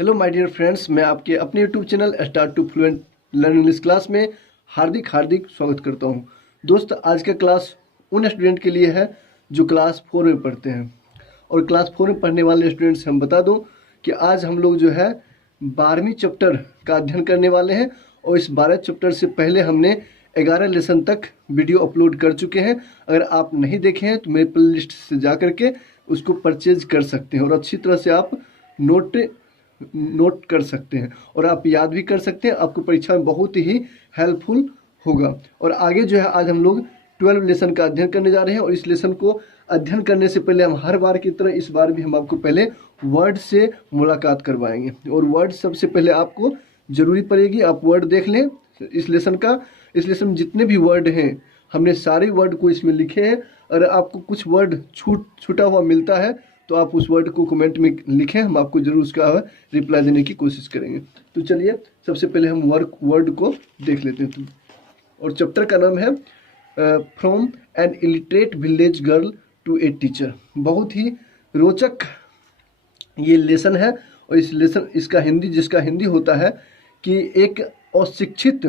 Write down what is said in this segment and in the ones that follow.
Hello my dear friends, मैं आपके अपने YouTube channel start to fluent learn English class में हार्दिक हार्दिक स्वागत करता हूं। दोस्त, आज का क्लास उन स्टूडेंट के लिए है जो क्लास 4 में पढ़ते हैं। और क्लास 4 में पढ़ने वाले स्टूडेंट्स हम बता दूं कि आज हम लोग जो है 12वीं चैप्टर का अध्ययन करने वाले हैं। और इस 12 चैप्टर से पहले हमने 11 लेसन तक वीडियो अपलोड कर चुके हैं। अगर आप नहीं देखे हैं तो मेरे प्ले लिस्ट से जा करके उसको परचेज कर सकते हैं और अच्छी तरह से आप नोट कर सकते हैं और आप याद भी कर सकते हैं। आपको परीक्षा में बहुत ही हेल्पफुल होगा। और आगे जो है आज हम लोग 12 लेसन का अध्ययन करने जा रहे हैं। और इस लेसन को अध्ययन करने से पहले हम हर बार की तरह इस बार भी हम आपको पहले वर्ड से मुलाकात करवाएंगे। और वर्ड सबसे पहले आपको जरूरी पड़ेगी, आप वर्ड देख लें इस लेसन का। इस लेसन में जितने भी वर्ड हैं हमने सारे वर्ड को इसमें लिखे हैं। अगर आपको कुछ वर्ड छूटा हुआ मिलता है तो आप उस वर्ड को कमेंट में लिखें, हम आपको जरूर उसका रिप्लाई देने की कोशिश करेंगे। तो चलिए सबसे पहले हम वर्ड को देख लेते हैं। और चैप्टर का नाम है from an illiterate village girl to a teacher. बहुत ही रोचक ये लेसन है। और इस लेसन जिसका हिंदी होता है कि एक अशिक्षित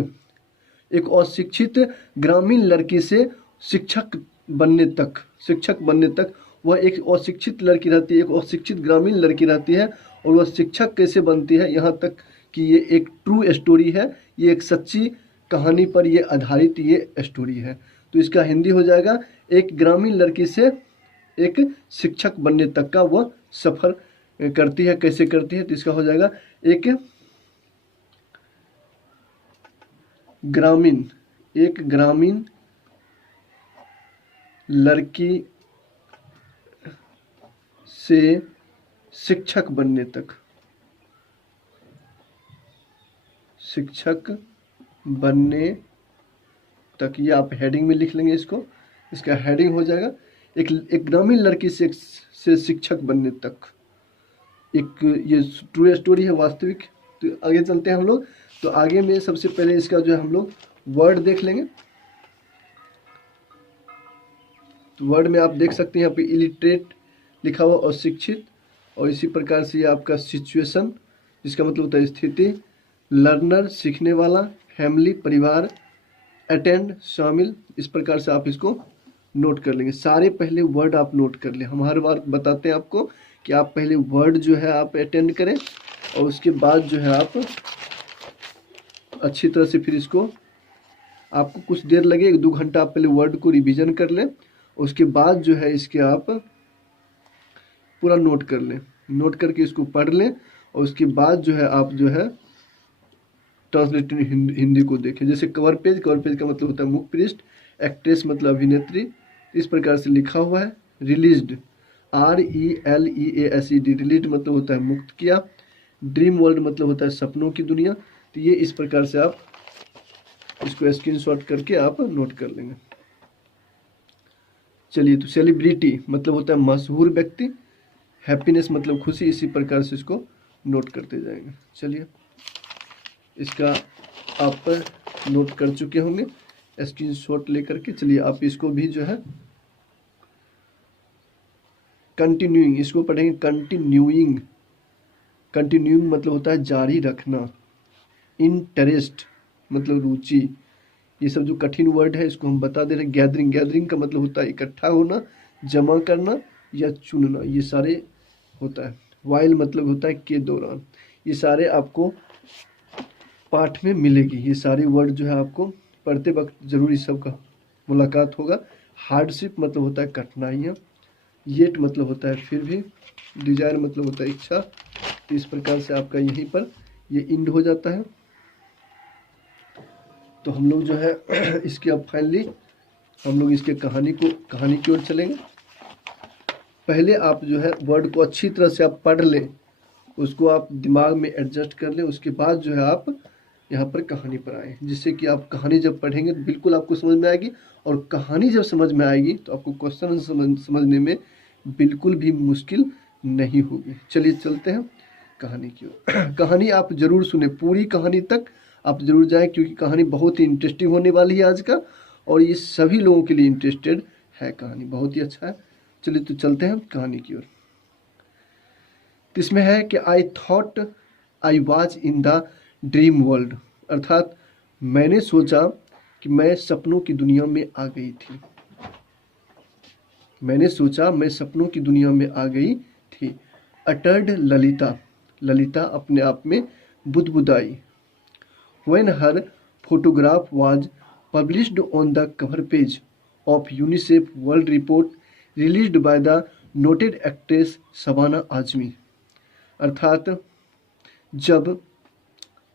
ग्रामीण लड़की से शिक्षक बनने तक वह एक अशिक्षित लड़की रहती है, एक अशिक्षित ग्रामीण लड़की रहती है और वह शिक्षक कैसे बनती है, यहाँ तक कि ये एक ट्रू स्टोरी है। ये एक सच्ची कहानी पर ये आधारित ये स्टोरी है। तो इसका हिंदी हो जाएगा एक ग्रामीण लड़की से एक शिक्षक बनने तक का वह सफ़र करती है। कैसे करती है तो इसका हो जाएगा एक ग्रामीण लड़की से शिक्षक बनने तक ये आप हेडिंग में लिख लेंगे इसको। इसका हेडिंग हो जाएगा एक ग्रामीण लड़की से शिक्षक बनने तक। एक ये ट्रू स्टोरी है, वास्तविक। तो आगे चलते हैं हम लोग। तो आगे में सबसे पहले इसका जो है हम लोग वर्ड देख लेंगे। तो वर्ड में आप देख सकते हैं यहाँ पे इलिटरेट लिखा हुआ और शिक्षित। और इसी प्रकार से ये आपका सिचुएशन जिसका मतलब होता है स्थिति, लर्नर सीखने वाला, फैमिली परिवार, अटेंड शामिल। इस प्रकार से आप इसको नोट कर लेंगे। सारे पहले वर्ड आप नोट कर लें। हम हर बार बताते हैं आपको कि आप पहले वर्ड जो है आप अटेंड करें और उसके बाद जो है आप अच्छी तरह से फिर इसको, आपको कुछ देर लगे, 1-2 घंटा आप पहले वर्ड को रिवीजन कर लें। उसके बाद जो है इसके आप पूरा नोट कर लें, नोट करके इसको पढ़ लें। और उसके बाद जो है आप जो है ट्रांसलेटेड हिंदी को देखें। जैसे कवर पेज का मतलब होता है मुख पृष्ठ, एक्ट्रेस मतलब अभिनेत्री। इस प्रकार से लिखा हुआ है। रिलीज्ड, RELEASED, रिलीज मतलब होता है मुक्त किया। ड्रीम वर्ल्ड मतलब होता है सपनों की दुनिया। तो ये इस प्रकार से आप इसको स्क्रीनशॉट करके आप नोट कर लेंगे। चलिए, तो सेलिब्रिटी मतलब होता है मशहूर व्यक्ति, हैप्पीनेस मतलब खुशी। इसी प्रकार से इसको नोट करते जाएंगे। चलिए, इसका आप नोट कर चुके होंगे स्क्रीनशॉट लेकर के। चलिए आप इसको भी जो है कंटिन्यूइंग, इसको पढ़ेंगे। कंटिन्यूइंग मतलब होता है जारी रखना। इंटरेस्ट मतलब रुचि। ये सब जो कठिन वर्ड है इसको हम बता दे रहे हैं। गैदरिंग का मतलब होता है इकट्ठा होना, जमा करना या चुनना, ये सारे होता है। वाइल मतलब होता है के दौरान। ये सारे आपको पाठ में मिलेगी। ये सारे वर्ड जो है आपको पढ़ते वक्त जरूर इस सब का मुलाकात होगा। हार्डशिप मतलब होता है कठिनाइयाँ। येट मतलब होता है फिर भी। डिजायर मतलब होता है इच्छा। तो इस प्रकार से आपका यहीं पर ये इंड हो जाता है। तो हम लोग जो है इसके अब फाइनली हम लोग इसके कहानी की ओर चलेंगे। पहले आप जो है वर्ड को अच्छी तरह से आप पढ़ लें, उसको आप दिमाग में एडजस्ट कर लें। उसके बाद जो है आप यहाँ पर कहानी पर आए, जिससे कि आप कहानी जब पढ़ेंगे तो बिल्कुल आपको समझ में आएगी। और कहानी जब समझ में आएगी तो आपको क्वेश्चन समझने में बिल्कुल भी मुश्किल नहीं होगी। चलिए चलते हैं कहानी की ओर। कहानी आप जरूर सुने, पूरी कहानी तक आप जरूर जाएं, क्योंकि कहानी बहुत ही इंटरेस्टिंग होने वाली है आज का। और ये सभी लोगों के लिए इंटरेस्टेड है, कहानी बहुत ही अच्छा है। चलिए तो चलते हैं कहानी की ओर। इसमें है कि I thought I was in the dream world, अर्थात मैंने सोचा कि मैं सपनों की दुनिया में आ गई थी। मैंने सोचा मैं सपनों की दुनिया में आ गई थी। अटर्ड ललिता, ललिता अपने आप में बुदबुदाई। When her photograph was published on the cover page of UNICEF World Report released by the noted actress Shabana Azmi, अर्थात जब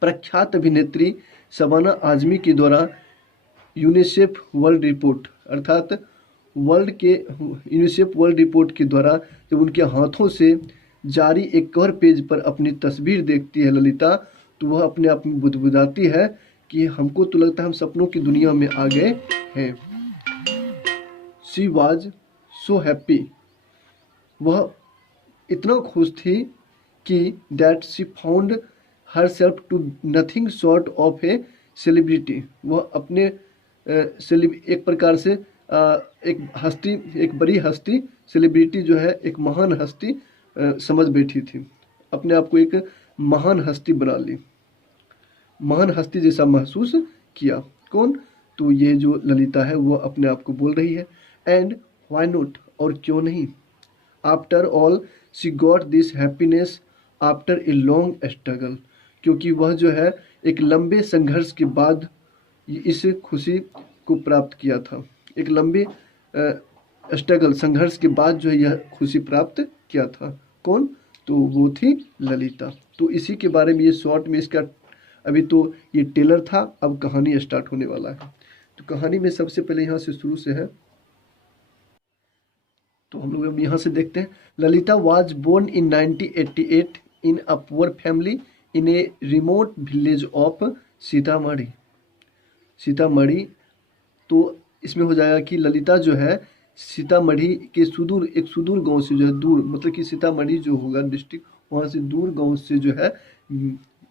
प्रख्यात अभिनेत्री शबाना आजमी के द्वारा यूनिसेफ वर्ल्ड रिपोर्ट अर्थात यूनिसेफ वर्ल्ड रिपोर्ट के द्वारा जब उनके हाथों से जारी एक कवर पेज पर अपनी तस्वीर देखती है ललिता, तो वह अपने आप में बुदबुदाती है कि हमको तो लगता है हम सपनों की दुनिया में आ गए हैं। शी वॉज सो हैप्पी, वह इतना खुश थी कि that she found her self to nothing short of a celebrity, वह अपने एक प्रकार से एक हस्ती, एक बड़ी हस्ती, सेलिब्रिटी जो है एक महान हस्ती समझ बैठी थी, अपने आप को एक महान हस्ती बना ली, महान हस्ती जैसा महसूस किया। कौन? तो ये जो ललिता है वो अपने आप को बोल रही है। एंड व्हाई नॉट, और क्यों नहीं। After all she got this happiness after a long struggle, क्योंकि वह जो है एक लंबे संघर्ष के बाद इस खुशी को प्राप्त किया था। एक लंबे स्ट्रगल, संघर्ष के बाद जो है यह खुशी प्राप्त किया था। कौन? तो वो थी ललिता। तो इसी के बारे में ये शॉर्ट में इसका, अभी तो ये टेलर था, अब कहानी स्टार्ट होने वाला है। तो कहानी में सबसे पहले यहाँ से शुरू से है, तो हम लोग अब यहाँ से देखते हैं। Lalita was born in 1988 in a poor family in a remote village of Sitamarhi. Sitamarhi, तो इसमें हो जाएगा कि ललिता जो है सीतामढ़ी के सुदूर, एक सुदूर गांव से जो है दूर, मतलब कि सीतामढ़ी जो होगा डिस्ट्रिक्ट, वहाँ से दूर गांव से जो है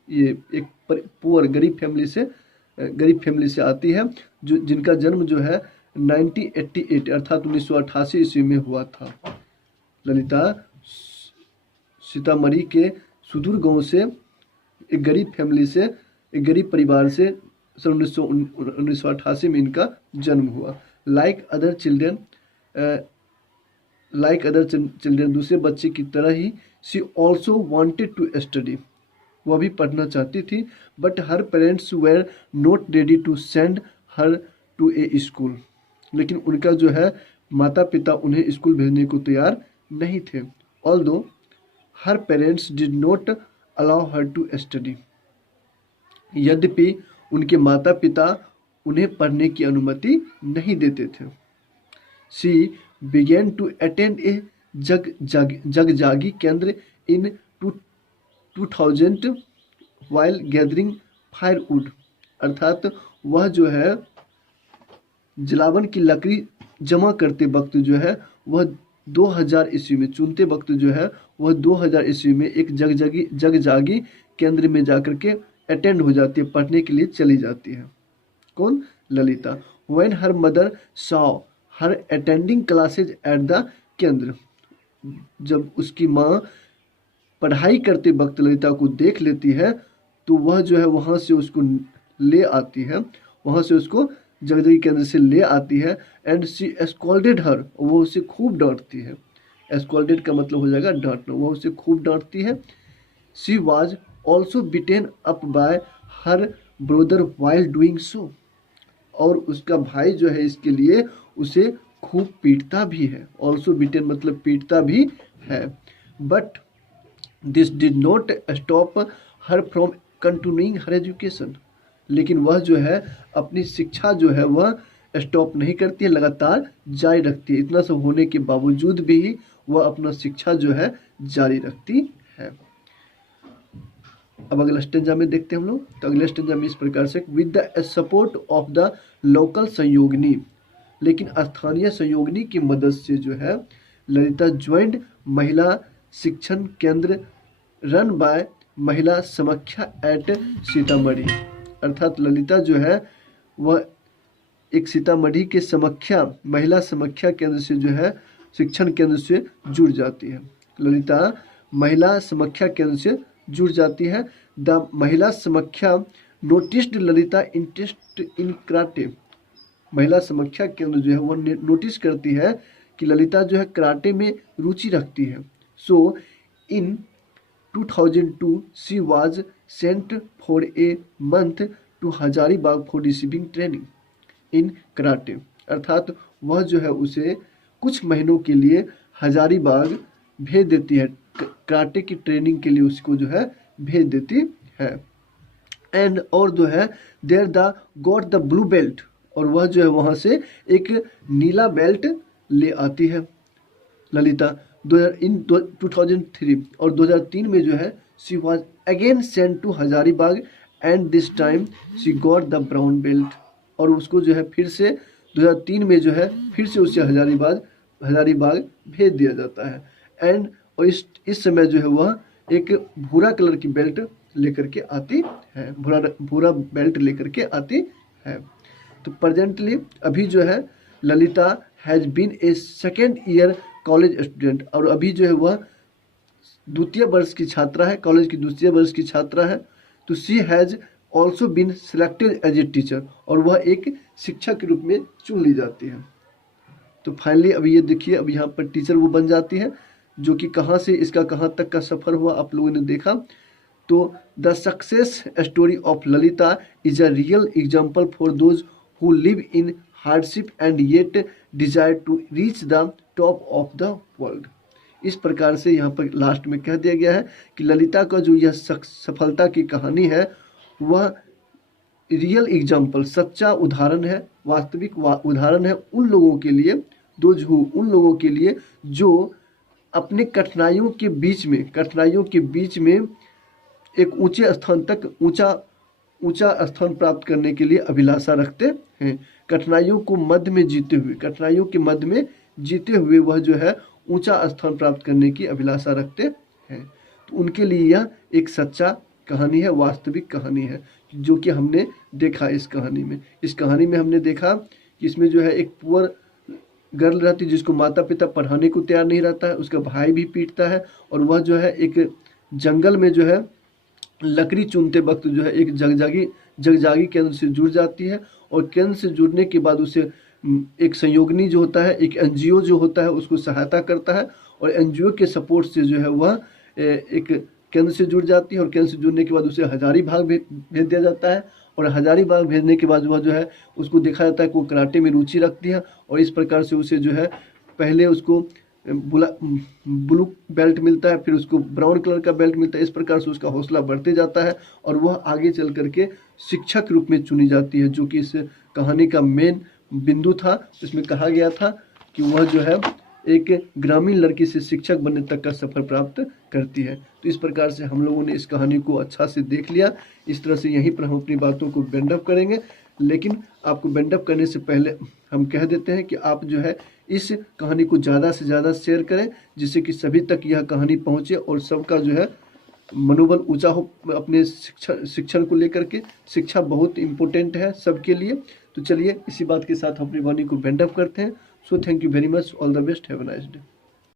ये एक पुअर गरीब फैमिली से आती है, जो जिनका जन्म जो है 1988 अर्थात 1988 ईस्वी में हुआ था। ललिता सीतामढ़ी के सुदूर गांव से एक गरीब फैमिली से, एक गरीब परिवार से सन 1988 में इनका जन्म हुआ। लाइक अदर चिल्ड्रन, दूसरे बच्चे की तरह ही, she also wanted to study, वह भी पढ़ना चाहती थी। But her parents were not ready to send her to a school, लेकिन उनका जो है माता पिता उन्हें स्कूल भेजने को तैयार नहीं थे। Although her parents did not allow her to study, यद्यपि उनके माता पिता उन्हें पढ़ने की अनुमति नहीं देते थे। शी बिगेन टू अटेंड ए जगजागी केंद्र इन 2000 वाइल गैदरिंग फायरवुड, अर्थात वह जो है जलावन की लकड़ी जमा करते वक्त जो है वह 2000 ईस्वी में, चुनते वक्त जो है वह 2000 ईस्वी में एक जगजागी केंद्र में जाकर के अटेंड हो जाती है, पढ़ने के लिए चली जाती है। कौन? Lalita. When her mother saw her attending classes at the केंद्र, जब उसकी माँ पढ़ाई करते वक्त ललिता को देख लेती है तो वह जो है वहाँ से उसको ले आती है, वहाँ से उसको जगजागी केंद्र से ले आती है। एंड शी स्कॉल्डेड हर, वो उसे खूब डांटती है। स्कॉल्डेड का मतलब हो जाएगा डांटना, वो उसे खूब डांटती है। She was also bitten up by her brother while doing so, और उसका भाई जो है इसके लिए उसे खूब पीटता भी है। ऑल्सो बिटेन मतलब पीटता भी है। But this did not stop her from continuing her education, लेकिन वह जो है अपनी शिक्षा जो है वह स्टॉप नहीं करती है, लगातार जारी रखती है। इतना सब होने के बावजूद भी वह अपना शिक्षा जो है जारी रखती है। अब अगला स्टेंजा में देखते हैं हम लोग। तो अगले स्टेंजा में इस प्रकार से, with the support of the local संयोगिनी, लेकिन स्थानीय संयोगिनी की मदद से जो है ललिता ज्वाइंट महिला शिक्षण केंद्र रन बाय महिला समख्या एट सीतामढ़ी, अर्थात ललिता जो है वह एक सीतामढ़ी के महिला समख्या केंद्र से जो है शिक्षण केंद्र से जुड़ जाती है। ललिता महिला समख्या केंद्र से जुड़ जाती है। द महिला समीक्षा noticed Lalita interest in karate. महिला समीक्षा केंद्र जो है वो नोटिस करती है कि ललिता जो है कराटे में रुचि रखती है। So in 2002 she was sent for a month to Hazaribagh for receiving training in karate. अर्थात वह जो है उसे कुछ महीनों के लिए हजारीबाग भेज देती है, कराटे की ट्रेनिंग के लिए उसको जो है भेज देती है। एंड और जो है there the got the blue belt, और वह जो है वहाँ से एक नीला बेल्ट ले आती है ललिता 2003। और 2003 में जो है she was again sent to Hazaribagh and this time she got the brown belt. और उसको जो है फिर से 2003 में जो है फिर से उसे हजारीबाग भेज दिया जाता है। एंड और इस समय जो है वह एक भूरा कलर की बेल्ट लेकर के आती है, भूरा बेल्ट लेकर के आती है। तो प्रेजेंटली अभी जो है Lalita has been a second year college student, और अभी जो है वह द्वितीय वर्ष की छात्रा है, कॉलेज की द्वितीय वर्ष की छात्रा है। तो she has also been selected as a teacher, और वह एक शिक्षक के रूप में चुन ली जाती है। तो फाइनली अभी ये देखिए, अब यहाँ पर टीचर वो बन जाती है, जो कि कहाँ से इसका कहाँ तक का सफ़र हुआ आप लोगों ने देखा। तो the success story of Lalita is a real example for those who live in hardship and yet desire to reach the top of the world. इस प्रकार से यहाँ पर लास्ट में कह दिया गया है कि ललिता का जो यह सफलता की कहानी है वह रियल एग्जाम्पल, सच्चा उदाहरण है, वास्तविक उदाहरण है उन लोगों के लिए, उन लोगों के लिए जो अपने कठिनाइयों के बीच में एक ऊंचे स्थान तक ऊंचा स्थान प्राप्त करने के लिए अभिलाषा रखते हैं। कठिनाइयों के मध्य में जीते हुए वह जो है ऊंचा स्थान प्राप्त करने की अभिलाषा रखते हैं। तो उनके लिए यह एक सच्चा कहानी है, वास्तविक कहानी है, जो कि हमने देखा इस कहानी में हमने देखा कि इसमें जो है एक पुअर गर्ल रहती है जिसको माता पिता पढ़ाने को तैयार नहीं रहता है, उसका भाई भी पीटता है, और वह जो है एक जंगल में जो है लकड़ी चुनते वक्त जो है एक जगजागी केंद्र से जुड़ जाती है, और केंद्र से जुड़ने के बाद उसे एक संयोगनी जो होता है, एक एनजीओ जो होता है उसको सहायता करता है, और एनजीओ के सपोर्ट से जो है वह एक केंद्र से जुड़ जाती है, और केंद्र से जुड़ने के बाद उसे हजारीबाग भेज दिया जाता है, और हजारीबाग भेजने के बाद वह जो है उसको देखा जाता है कि वो कराटे में रुचि रखती है, और इस प्रकार से उसे जो है पहले उसको ब्लू बेल्ट मिलता है, फिर उसको ब्राउन कलर का बेल्ट मिलता है। इस प्रकार से उसका हौसला बढ़ते जाता है, और वह आगे चल करके शिक्षक रूप में चुनी जाती है, जो कि इस कहानी का मेन बिंदु था। इसमें कहा गया था कि वह जो है एक ग्रामीण लड़की से शिक्षक बनने तक का सफर प्राप्त करती है। तो इस प्रकार से हम लोगों ने इस कहानी को अच्छा से देख लिया। इस तरह से यहीं पर हम अपनी बातों को बेंड अप करेंगे, लेकिन आपको बेंड अप करने से पहले हम कह देते हैं कि आप जो है इस कहानी को ज़्यादा से ज़्यादा शेयर करें, जिससे कि सभी तक यह कहानी पहुँचे और सबका जो है मनोबल ऊंचा हो अपने शिक्षण को लेकर के। शिक्षा बहुत इम्पोर्टेंट है सबके लिए। तो चलिए इसी बात के साथ अपनी वाणी को बेंड अप करते हैं। So thank you very much, all the best, have a nice day.